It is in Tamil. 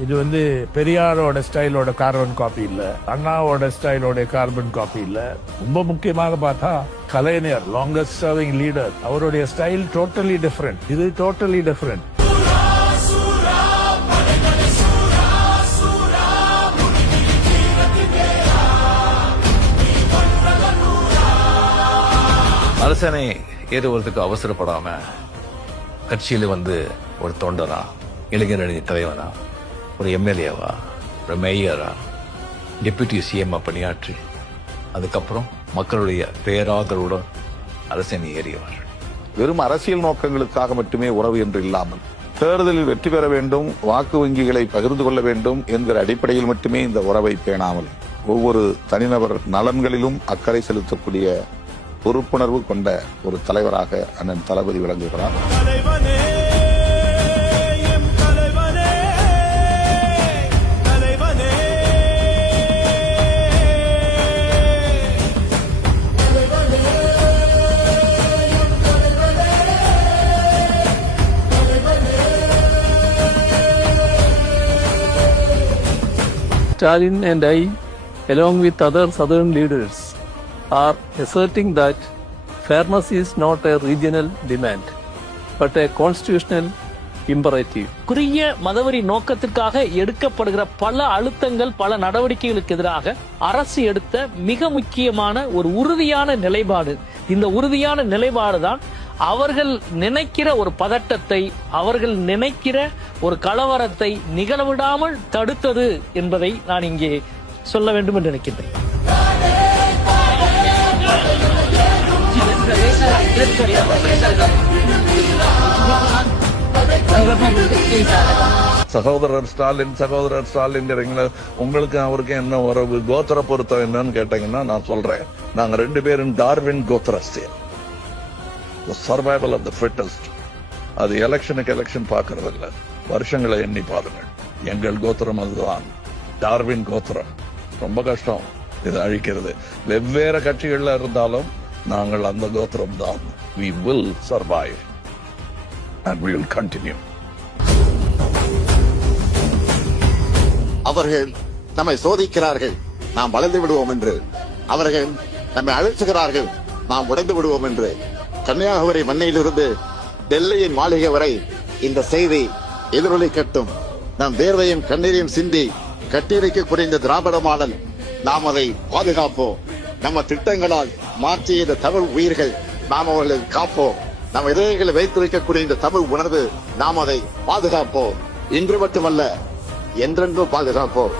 இது பெரியாரோட ஸ்டைலோட கார்பன் காப்பி இல்ல, அண்ணாவோட ஸ்டைலோட கார்பன் காப்பி இல்ல. ரொம்ப முக்கியமாக பார்த்தா கலைஞர் லாங்கஸ்ட் சர்விங் லீடர், அவருடைய ஸ்டைல் டோட்டலி டிஃபரெண்ட். இது டோட்டலி டிஃபரெண்ட். அரசனை ஏறுவதற்கு அவசரப்படாம கட்சியில ஒரு தொண்டனா, இளைஞரணி தலைவனா, ஒரு எம்எல்ஏவா, ஒரு மேயரா, டெபுட்டி சிஎம் பணியாற்றி அதுக்கப்புறம் மக்களுடைய பேராதரவுடன் அரசனை ஏறியவர். வெறும் அரசியல் நோக்கங்களுக்காக மட்டுமே உறவு என்று இல்லாமல் தேர்தலில் வெற்றி பெற வேண்டும், வாக்கு வங்கிகளை பகிர்ந்து கொள்ள வேண்டும் என்கிற அடிப்படையில் மட்டுமே இந்த உறவை பேணாமல் ஒவ்வொரு தனிநபர் நலன்களிலும் அக்கறை செலுத்தக்கூடிய பொறுப்புணர்வு கொண்ட ஒரு தலைவராக அண்ணன் தளபதி விளங்குகிறார். Stalin and I, along with other southern leaders, are asserting that fairness is not a regional demand, but a constitutional imperative. குறுகிய மதவெறி நோக்கத்திற்காக எடுக்கப்படுகிற பல அழுத்தங்கள், பல நடவடிக்கைகளுக்கு எதிராக அரசு எடுத்த மிக முக்கியமான ஒரு உறுதியான நிலைப்பாடு. இந்த உறுதியான நிலைப்பாடுதான் அவர்கள் நினைக்கிற ஒரு பதட்டத்தை, அவர்கள் நினைக்கிற ஒரு கலவரத்தை நிகழவிடாமல் தடுத்தது என்பதை நான் இங்கே சொல்ல வேண்டும் என்று நினைக்கின்றேன். சகோதரர் ஸ்டாலின் உங்களுக்கு அவருக்கு என்ன உறவு, கோத்திர பொருத்தம் என்னன்னு கேட்டீங்கன்னா நான் சொல்றேன். நாங்க ரெண்டு பேரும் டார்வின் கோத்திரஸ்தர். Survival of the fittest. அது எலெக்ஷன் பார்க்கறது இல்ல, வருஷங்களை எண்ணி பாருங்கள். எங்கள் கோத்திரம் அதுதான், டார்வின் கோத்திரம். ரொம்ப கஷ்டம் இதை அழிக்கிறது. வெவ்வேறு கட்சிகள்ல இருந்தாலும் நாங்கள் அந்த கோத்திரம் தான். We will survive and we will continue. அவர்கள் நம்மை சோதிக்கிறார்கள், நாம் வளர்ந்து விடுவோம் என்று. அவர்கள் நம்மை அழுத்துகிறார்கள், நாம் உடைந்து விடுவோம் என்று. கன்னியாகுமரி மண்ணிலிருந்து டெல்லியின் மாளிகை வரை இந்த செய்தி எதிரொலிக்கட்டும். நம் வேர்வையும் கண்ணீரையும் சிந்தி கட்டியெழுக்கக்கூடிய இந்த திராவிட மாடல், நாம் அதை பாதுகாப்போம். நம்ம திட்டங்களால் மாற்றிய இந்த தமிழ் உயிர்கள் நாம் அவர்களை காப்போம். நம் இதயங்களை வைத்திருக்கக்கூடிய இந்த தமிழ் உணர்வு, நாம் அதை பாதுகாப்போம். இன்று மட்டுமல்ல, என்றென்றும் பாதுகாப்போம்.